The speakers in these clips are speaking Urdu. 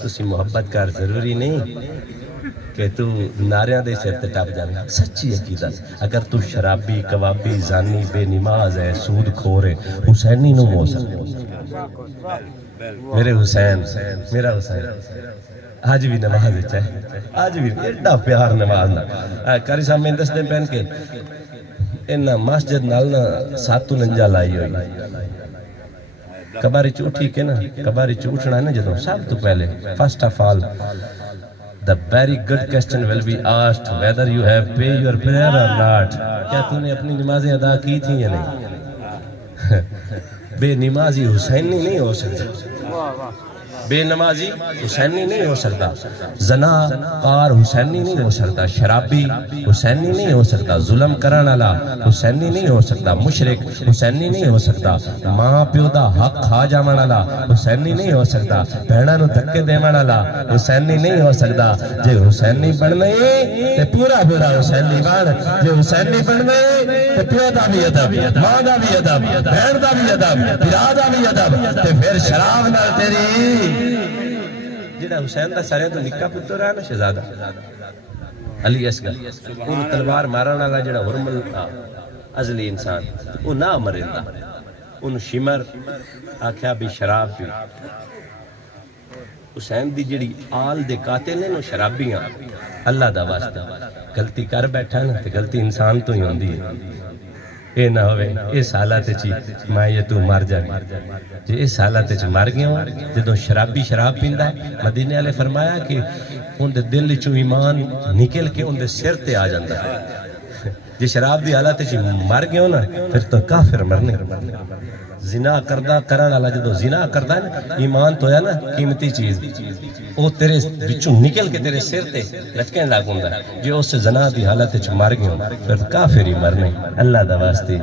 تسی محبت کر ضروری نہیں کہ تو ناریاں دے سر تے ٹپ جاوے سچی عقیدت اگر تو شرابی کبابی زانی بے نماز ہے سود کھور ہے حسینی نو ہو سکتا میرے حسین میرا حسین آج بھی نماز ہے آج بھی ایڈا پیار نماز نہ کاری صاحب میں دس دن پہن کے انہا مسجد نالنا ساتو ننجا لائی ہوئی کباری چوٹھی کے نا کباری چوٹھنا ہے نا جدوں سب تو پہلے first of all the very good question will be asked whether you have paid your prayer or not کیا تو نے اپنی نمازیں ادا کی تھی یا نہیں بے نمازی حسینی نہیں ہو سکتا بے نمازی حسینی نہیں ہو سکتا زنا قار حسینی نہیں ہو سکتا شرابی حسینی نہیں ہو سکتا ظلم کرن والا حسینی نہیں ہو سکتا مشرک حسینی نہیں ہو سکتا ماں پیو دا حق کھا جاون والا حسینی نہیں ہو سکتا بہناں نوں دھکے دیون والا حسینی نہیں ہو سکتا جے حسینی بننا تے پورا پورا حسینی بن جے حسینی بننا تے پیو دا بھی ادب ماں دا بھی ادب بہن دا بھی ادب بھرا دا بھی ادب تے پھر شراب نال تیری جڑا حسین دا سارے تو نکا پتر ہے نا شہزادہ علی اصغر ان تلوار مارن والا جڑا ہرمل ازلی انسان وہ نہ مرندا ان شمر آکھیا بھی شراب پی حسین دی جڑی آل دے قاتل نے نو شرابیاں اللہ دا واسطہ غلطی کر بیٹھا نا تے غلطی انسان تو ہی ہوندی ہے اے نہ ہوئے اس حالات چی میں یہ تو مر جائے جی اس حالات چی مر گیا ہوں جدوں شرابی شراب پیندا ہے مدینے والے فرمایا کہ ان دے دل چوں ایمان نکل کے ان دے سر تے آ جاندا ہے جی شراب دی حالات چی مر گیا ہوں نا پھر تو کافر مرنے زنا کردہ کرن والا جدوں زنا کردا ہے ایمان تو ہے نا قیمتی چیز او تیرے وچوں نکل کے تیرے سر تے لٹکن لگ ہوندا ہے جے اس زنا دی حالت وچ مر گیا پھر کافر ہی مرنے اللہ دا واسطے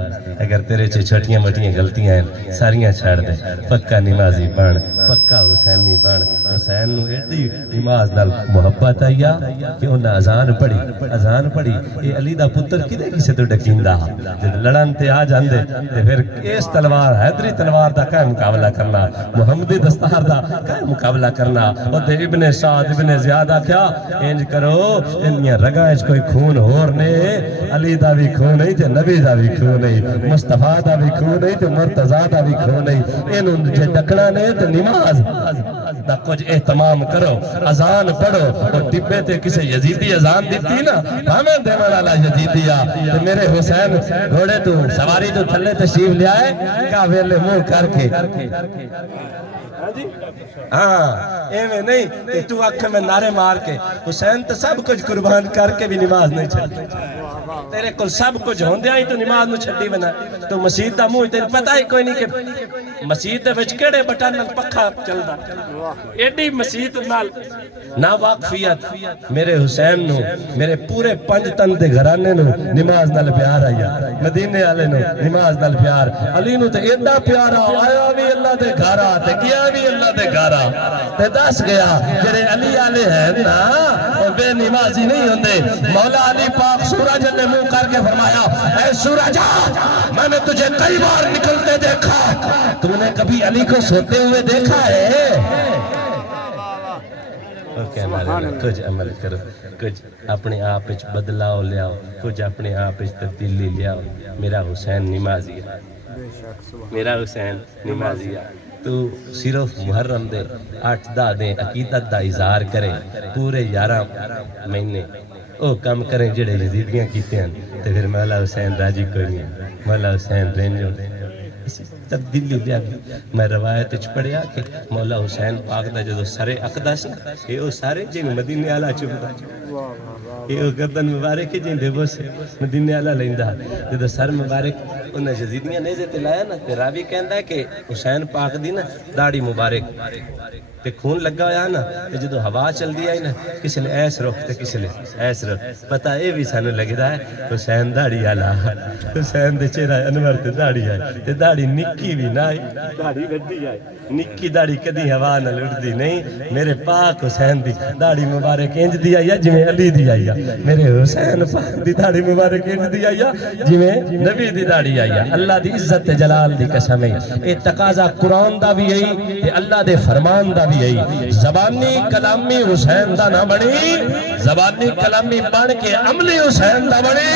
اگر تیرے چ چھوٹیاں موٹیاں غلطیاں ہیں ساریاں چھڑ دے پکا نمازی بن پکا حسینی بن حسین نو ایڈی نماز نال محبت آیا کہ انہاں اذان پڑھی اے علی دا پتر کدے کسے تو ڈکیندا جے لڑن تے آ جاندے تے پھر اس تلوار حیدری تلوار دا کیا مقابلہ کرنا محمدی دستار دا کیا مقابلہ کرنا اور تے ابن سعد ابن زیادہ کیا انج کرو انیاں رگاں وچ کوئی خون ہور نے علی دا بھی خون نہیں تے نبی دا بھی خون نہیں مصطفیٰ دا بھی خون نہیں تے مرتضیٰ دا بھی خون نہیں اینوں جے ڈکنا نے تے نماز دا کچھ اہتمام کرو اذان پڑھو اور ٹبے تے کسے یزیدی اذان دیتی نا بھاویں دیوان والا یزیدی آ تے میرے حسین گھوڑے تو سواری تو تھلے تشریف لے آئے کا ویلے منہ کر کے ہاں ایویں نہیں تو آنکھ میں نعرے مار کے حسین تو سب کچھ قربان کر کے بھی نماز نہیں چھڑی تیرے کل سب کچھ ہوندیا ہی تو نماز نو چھڑی بنا تو مسجد دا منہ تیرے پتہ ہی کوئی نہیں کہ مسجد دے وچ کیڑے بٹن نال پکھا چلدا ایڈی مسجد نال نا واقفیت میرے حسین نو میرے پورے 5 تن دے گھرانے نو نماز نال پیار آیا مدینے والے نو نماز نال پیار علی نو تے ایڈا پیارا آیا بھی اللہ دے گھرا تے گیا بھی اللہ دے گھرا تے دس گیا جڑے علی والے ہیں نا او بے نمازی نہیں ہوندے مولا علی پاک سورج نے منہ کر کے فرمایا اے سورج میں نے تجھے کئی بار نکلتے دیکھا تو نے کبھی علی کو سوتے ہوئے دیکھا ہے کچھ عمل کرو کچھ اپنے آپ بدلاؤ لیاؤ کچھ اپنے آپ تبدیلی لیاؤ میرا حسین نمازی ہے میرا حسین نمازی ہے تو صرف محرم دے 8-10 دے عقیدت دا اظہار کرے پورے 11 مہینے او کم کریں جڑے یزیدیاں کیتے ہیں تو پھر مولا حسین راجی کوئی نہیں مولا حسین رینجو اسی تبدیلی لیا میں روایت پڑھیا کہ مولا حسین پاک دا جدو سرے عقدہ سے یہ او سارے جنگ مدینے آلہ چپتا یہ او گردن مبارک جن دے وہ سے مدینے آلہ لیندہ جدو سر مبارک انہیں جزیدیاں نیزے تلایا نا تے راوی کہندہ ہے کہ حسین پاک دی نا داڑی مبارک تے خون لگا ہویا نا تے جدو ہوا چل دیا ہے نا کسی لے ایس رخ تے کسی لے ایس رخ پتہ اے بھی سانو لگی دا ہے حسین داڑی آلہ حسین دے چہرہ انور تے داڑی آئے تے داڑی نکی بھی نہ آئی داڑی وڈی آئی نکی داڑی کدی ہوا نہ لڑ دی نہیں میرے پاک حسین دی داڑی مبارک انج دی آئی جی میں علی دی آئی میرے حسین پاک دی داڑی مبارک انج دی آئی جی میں نبی دی داڑی جائیے اللہ دی عزت جلال دی قسم ہے اے تقاضا قرآن دا بھی یہی تے اللہ دے فرمان دا بھی یہی زبانی کلامی حسین دا نہ بڑی زبانی کلامی بڑھ کے عملی حسین دا بڑی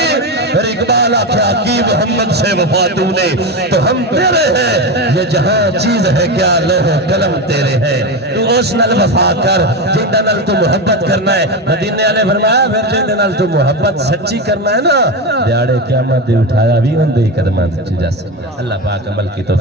پھر اقبال آکھا کی محمد سے وفا تو نے تو ہم تیرے ہیں یہ جہاں چیز ہے کیا لوح و قلم تیرے ہیں تو اس نال وفا کر جیندہ نال تو محبت کرنا ہے مدینے والے فرمایا پھر جیندہ نال تو محبت سچی کرنا ہے نا دیاڑے قیامت دے اٹھایا بھی ان دے قدمات چ جا سکتا اللہ پاک عمل کی توفیق